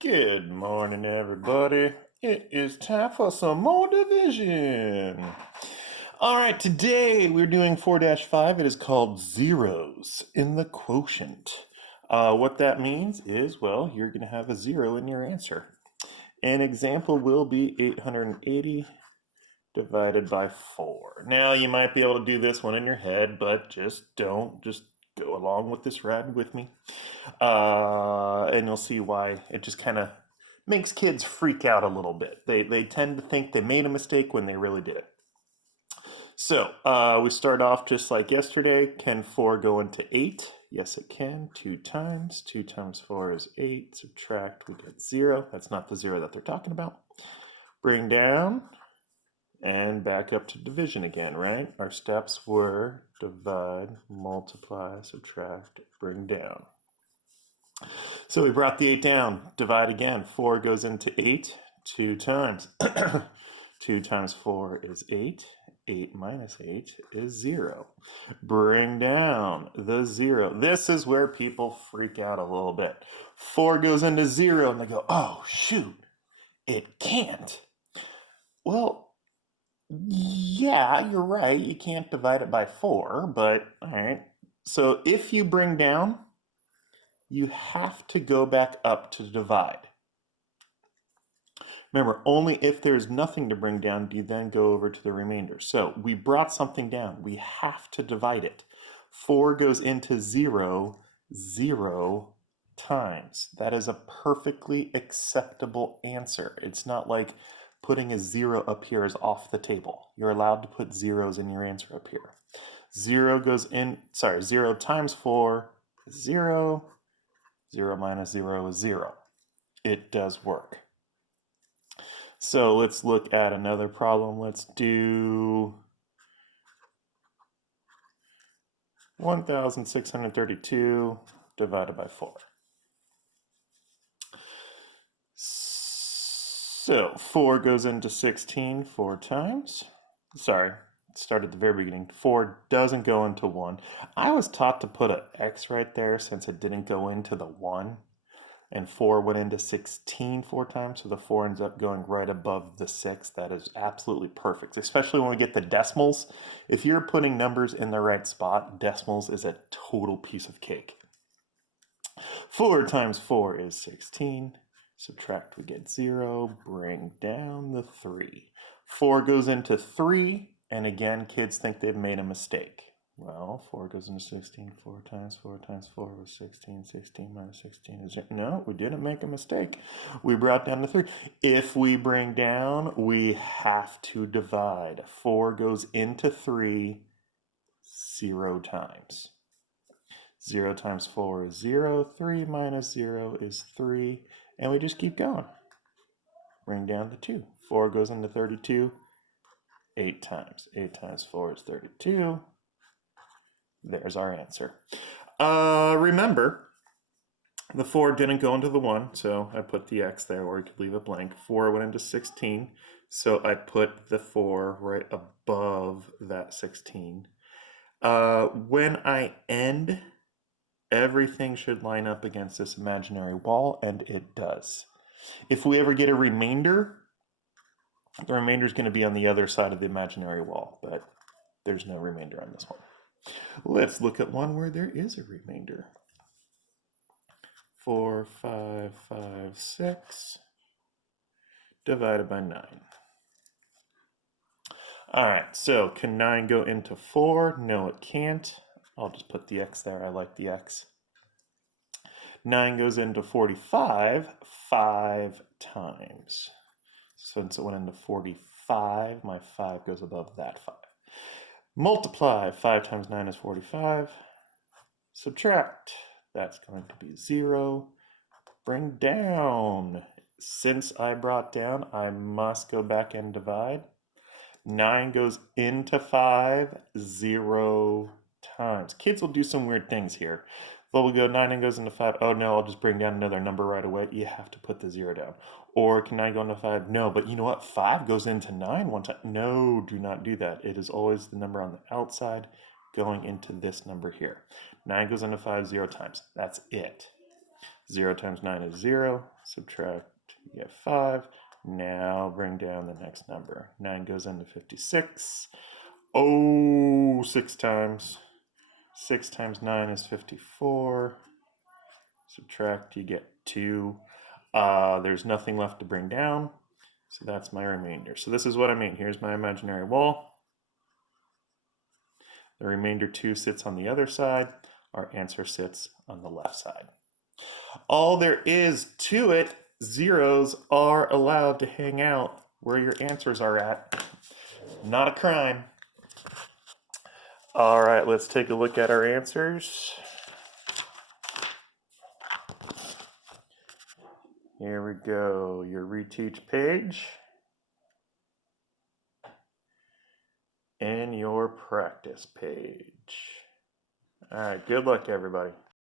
Good morning, everybody. It is time for some more division. All right, today we're doing 4-5. It is called zeros in the quotient. What that means is, well, you're going to have a zero in your answer. An example will be 880 divided by 4. Now, you might be able to do this one in your head, but just don't. Just go along with this ride with me. And you'll see why it just kind of makes kids freak out a little bit. They tend to think they made a mistake when they really did. So we start off just like yesterday. Can 4 go into 8? Yes, it can. 2 times. 2 times 4 is 8. Subtract, we get 0. That's not the 0 that they're talking about. Bring down and back up to division again, right? Our steps were divide, multiply, subtract, bring down. So we brought the 8 down. Divide again. 4 goes into 8 2 times. 2 times 4 is 8. 8 minus 8 is 0. Bring down the 0. This is where people freak out a little bit. 4 goes into 0 and they go, oh, shoot, it can't. Well, yeah, you're right. You can't divide it by 4, but all right. So if you bring down, you have to go back up to divide. Remember, only if there's nothing to bring down do you then go over to the remainder. So we brought something down. We have to divide it. 4 goes into 0 0 times. That is a perfectly acceptable answer. It's not like putting a 0 up here is off the table. You're allowed to put zeros in your answer up here. 0 times 4 is 0. 0 minus 0 is 0. It does work. So let's look at another problem. Let's do 1,632 divided by 4. So 4 goes into 16 4 times. Sorry, start at the very beginning. 4 doesn't go into 1. I was taught to put an X right there since it didn't go into the 1. And 4 went into 16 4 times, so the 4 ends up going right above the 6. That is absolutely perfect, especially when we get the decimals. If you're putting numbers in the right spot, decimals is a total piece of cake. 4 times 4 is 16. Subtract, we get 0. Bring down the 3. 4 goes into 3, and again, kids think they've made a mistake. Well, 4 goes into 16. 4 times 4 times 4 was 16. 16 minus 16 is 0. No, we didn't make a mistake. We brought down to 3. If we bring down, we have to divide. 4 goes into 3 0 times. 0 times 4 is 0. 3 minus 0 is 3. And we just keep going. Bring down to 2. 4 goes into 32 8 times. 8 times 4 is 32. There's our answer. Remember, the 4 didn't go into the 1, so I put the X there, or you could leave it blank. 4 went into 16, so I put the 4 right above that 16. When I end, everything should line up against this imaginary wall, and it does. If we ever get a remainder, the remainder is going to be on the other side of the imaginary wall, but there's no remainder on this one. Let's look at one where there is a remainder. 4, 5, 5, 6 divided by 9. All right, so can 9 go into 4? No, it can't. I'll just put the X there. I like the X. 9 goes into 45 5 times. Since it went into 45, my 5 goes above that 5. Multiply. 5 times 9 is 45. Subtract. That's going to be 0. Bring down. Since I brought down, I must go back and divide. 9 goes into 5 0 times. Kids will do some weird things here. But we go 9 and goes into 5. Oh no, I'll just bring down another number right away. You have to put the 0 down. Or can 9 go into 5? No, but you know what? 5 goes into 9 one time. No, do not do that. It is always the number on the outside going into this number here. 9 goes into 5 0 times. That's it. 0 times 9 is 0. Subtract, you get 5. Now bring down the next number. 9 goes into 56. Oh, 6 times. 6 times 9 is 54. Subtract, you get 2. There's nothing left to bring down. So that's my remainder. So this is what I mean. Here's my imaginary wall. The remainder 2 sits on the other side. Our answer sits on the left side. All there is to it, zeros are allowed to hang out where your answers are at. Not a crime. All right, let's take a look at our answers. Here we go, your reteach page and your practice page. All right, good luck, everybody.